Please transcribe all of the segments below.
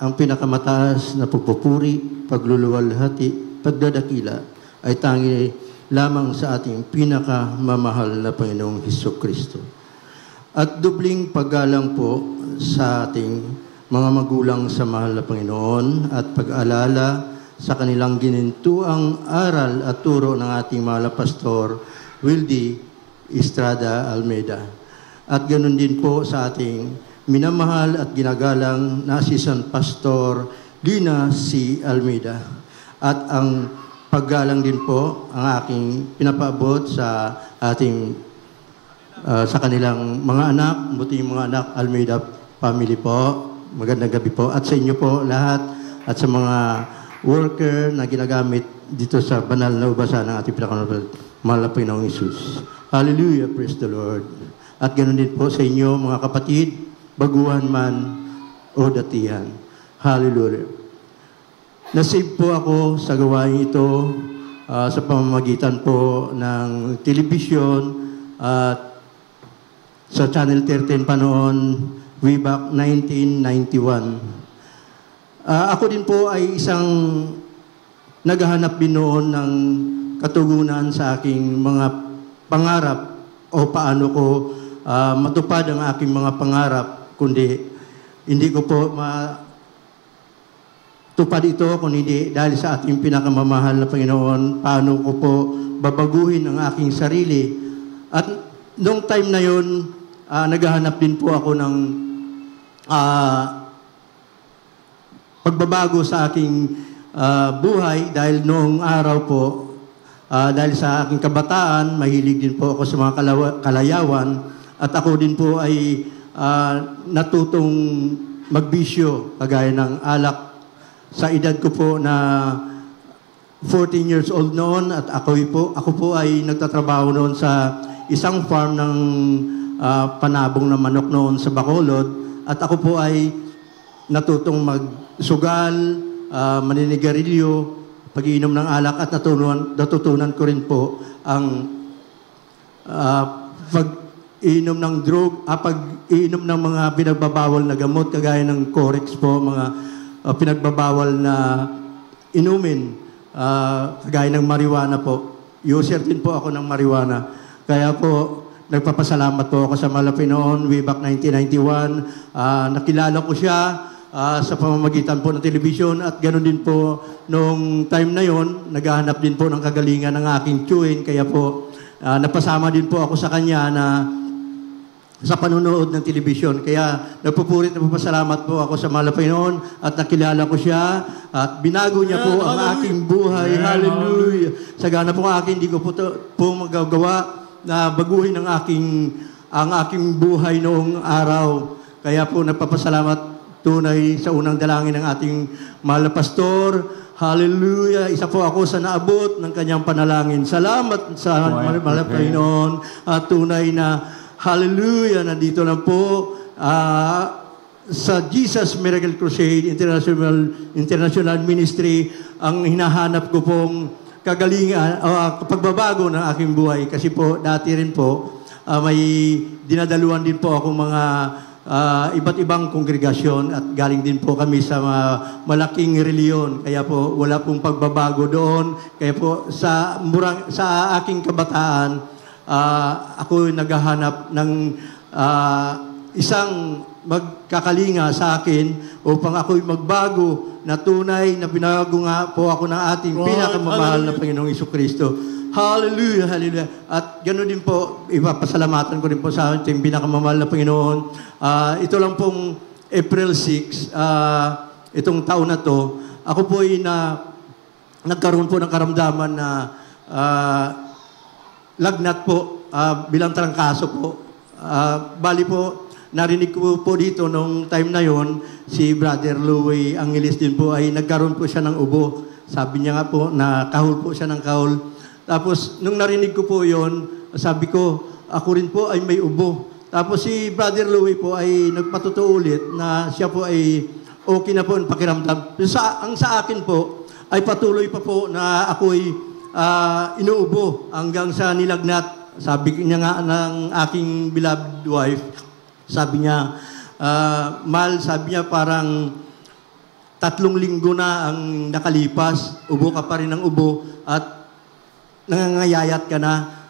ang pinakamataas na pagpupuri, pagluluwalhati, pagdadakila ay tangi lamang sa ating pinakamamahal na Panginoong Hesukristo. At dubling paggalang po sa ating mga magulang sa mahal na Panginoon at pag-alala sa kanilang ginintuang aral at turo ng ating mahal na Pastor Wildy Estrada Almeida. At ganoon din po sa ating minamahal at ginagalang na Assistant Pastor Lina C. Almeida. At ang paggalang din po ang aking pinapaabot sa ating sa kanilang mga anak, buti mga anak Almeida family po. Magandang gabi po. At sa inyo po lahat at sa mga worker na ginagamit dito sa banal na ubasan ng ating pinakamahal na Panginoong Hesus. Hallelujah, praise the Lord. At ganoon din po sa inyo mga kapatid, baguhan man o datihan. Hallelujah. Nasave po ako sa gawain ito sa pamamagitan po ng telebisyon at sa Channel 13 pa noon, way back 1991. Ako din po ay isang naghahanap din noon ng katugunan sa aking mga pangarap o paano ko matupad ang aking mga pangarap, kundi hindi ko po matupad ito kung hindi dahil sa ating pinakamamahal na Panginoon, paano ko po babaguhin ang aking sarili. At noong time na yon, naghahanap din po ako ng pagbabago sa aking buhay dahil noong araw po, dahil sa aking kabataan, mahilig din po ako sa mga kalayawan at ako din po ay natutong magbisyo kagaya ng alak sa edad ko po na 14 years old noon at ako po ay nagtatrabaho noon sa isang farm ng panabong na manok noon sa Bacolod at ako po ay natutong magsugal, maninigarilyo, pag-iinom ng alak at natutunan ko rin po ang pag-iinom ng pag-iinom ng mga pinagbabawal na gamot kagaya ng Corex po, mga pinagbabawal na inumin, kagaya ng marijuana po. User din po ako ng marijuana. Kaya po, nagpapasalamat po ako sa Panginoon way back 1991. Nakilala ko siya sa pamamagitan po ng telebisyon at ganoon din po noong time na yon, naghahanap din po ng kagalingan ng aking tiyuhin. Kaya po, napasama din po ako sa kanya na sa panunood ng telebisyon. Kaya nagpupurit na pasalamat po ako sa mahal na Panginoon at nakilala ko siya at binago niya po ang aking buhay. Hallelujah. Sagana po akin, hindi ko po magagawa na baguhin ang aking buhay noong araw. Kaya po nagpapasalamat tunay sa unang dalangin ng ating mahal na pastor. Hallelujah. Isa po ako sa naabot ng kanyang panalangin. Salamat sa mahal na Panginoon. At tunay na hallelujah, nandito na po sa Jesus Miracle Crusade International Ministry ang hinahanap ko pong kagalingan, pagbabago ng aking buhay. Kasi po, dati rin po, may dinadaluhan din po akong mga iba't ibang kongregasyon at galing din po kami sa malaking reliyon. Kaya po, wala pong pagbabago doon. Kaya po, sa aking kabataan, ako naghahanap ng isang magkakalinga sa akin upang ako'y magbago na tunay na binago nga po ako ng ating pinakamamahal na Panginoong Hesukristo. Hallelujah, hallelujah. At ganoon din po, ipapasalamatan ko rin po sa ating pinakamamahal na Panginoon. Ito lang pong April 6, itong taon na to, ako po ay nagkaroon po ng karamdaman na lagnat po, bilang trangkaso po. Bali po, narinig ko po dito nung time na yon, si Brother Louie Angeles din po ay nagkaroon po siya ng ubo. Sabi niya nga po na kahul po siya ng kahul. Tapos nung narinig ko po yon, sabi ko, ako rin po ay may ubo. Tapos si Brother Louie po ay nagpatuto ulit na siya po ay okay na po ang pakiramdam. Ang sa akin po ay patuloy pa po na ako ay inuubo hanggang sa nilagnat. Sabi niya nga ng aking beloved wife, sabi niya, Mal, sabi niya parang 3 linggo na ang nakalipas, ubo ka pa rin ng ubo at nangangayayat ka na.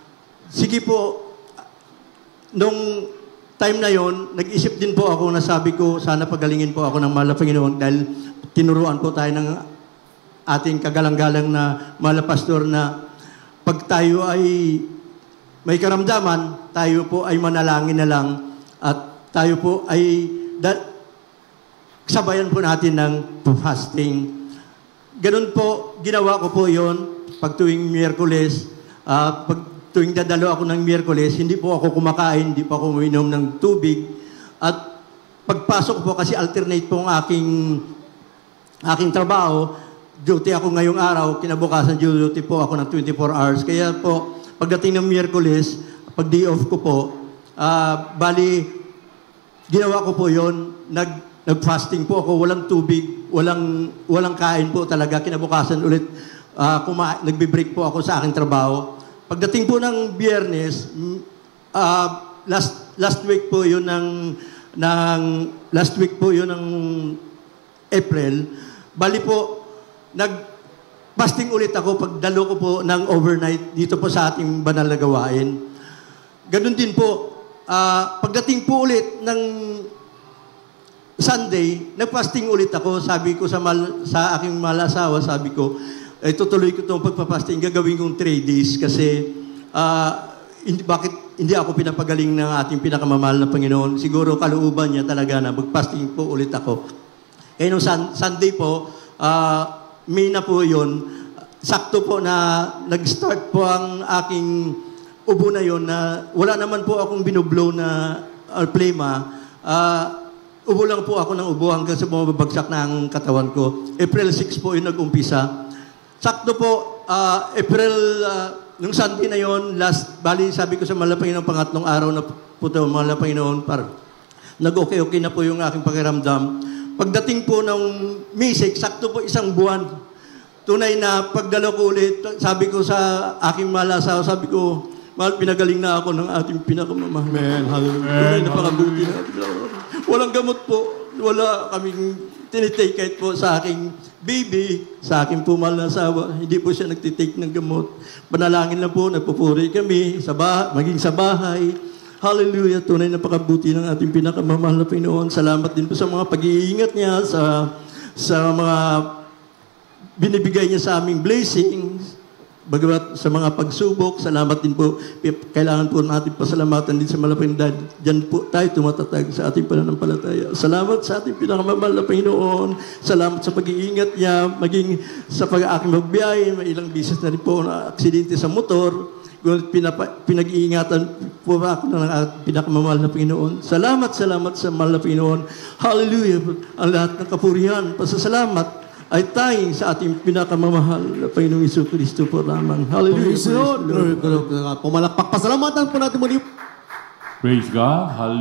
Sige po, nung time na yon, nag-isip din po ako na sabi ko, sana pagalingin po ako ng mahal na Panginoon dahil tinuruan po tayo ng ating kagalang-galang na mahal na pastor na pag tayo ay may karamdaman, tayo po ay manalangin na lang at tayo po ay sabayan po natin ng fasting. Ganun po, ginawa ko po yon pag tuwing Miyerkules, pag tuwing dadalo ako ng Miyerkules, hindi po ako kumakain, hindi po ako uminom ng tubig. At pagpasok po, kasi alternate po ang aking trabaho, duty ako ngayong araw, kinabukasan duty po ako ng 24 hours. Kaya po, pagdating ng Miyerkules, pag day off ko po, bali, ginawa ko po yon, nag-fasting po ako, walang tubig, walang kain po talaga. Kinabukasan ulit, nagbe-break po ako sa aking trabaho. Pagdating po ng Biyernes, last week po yun ng April, bali po, nag-fasting ulit ako pagdalo ko po ng overnight dito po sa ating banal na gawain. Ganun din po, pagdating po ulit ng Sunday, nag-fasting ulit ako. Sabi ko sa aking mahal na asawa, sabi ko, tutuloy ko itong pagpapasting, gagawin kong 3 days kasi bakit hindi ako pinapagaling ng ating pinakamamahal na Panginoon? Siguro kalooban niya talaga na mag-fasting po ulit ako. Kaya nung Sunday po, May na po yun, sakto po na nag-start po ang aking ubo na yun na wala naman po akong binublow na plema. Ubo lang po ako ng ubo hanggang sa bumabagsak na ang katawan ko. April 6 po yung nag-umpisa. Sakto po, nung Sunday na yon, bali sabi ko sa mahal na Panginoon, pangatlong araw na po ito, mahal na Panginoon, nag-okay-okay na po yung aking pakiramdam. Pagdating po ng May 6, sakto po 1 buwan. Tunay na pagdalo ko ulit, sabi ko sa aking mahal na asawa, sabi ko, mahal, pinagaling na ako ng ating pinakamamahal. Amen. Hallelujah. Tunay na pakabuti na. Walang gamot po. Wala kaming tinitake kahit po sa aking baby, sa aking pumal na asawa. Hindi po siya nagtitake ng gamot. Panalangin lang po, nagpupuri kami, maging sa bahay. Hallelujah, tunay na pakabuti ng ating pinakamamahal na Panginoon. Salamat din po sa mga pag-iingat niya, sa mga binibigay niya sa aming blessings. Bagamat sa mga pagsubok, salamat din po. Kailangan po natin pasalamatan din sa malapang dahil diyan po tayo tumatatag sa ating pananampalataya. Salamat sa ating pinakamamahal na Panginoon. Salamat sa pag-iingat niya, maging sa pag-aking magbiyahe. May ilang bisis na rin po na aksidente sa motor. Pinag-iingatan po ako ng pinakamamahal na Panginoon. Salamat sa mahal na Panginoon. Hallelujah. Ang lahat ng kapurihan, pasasalamat ay tayong sa ating pinakamamahal na Panginoong Jesucristo po lamang. Hallelujah. Pumalakpak. Pasalamatan po natin muli. Praise God. Hallelujah.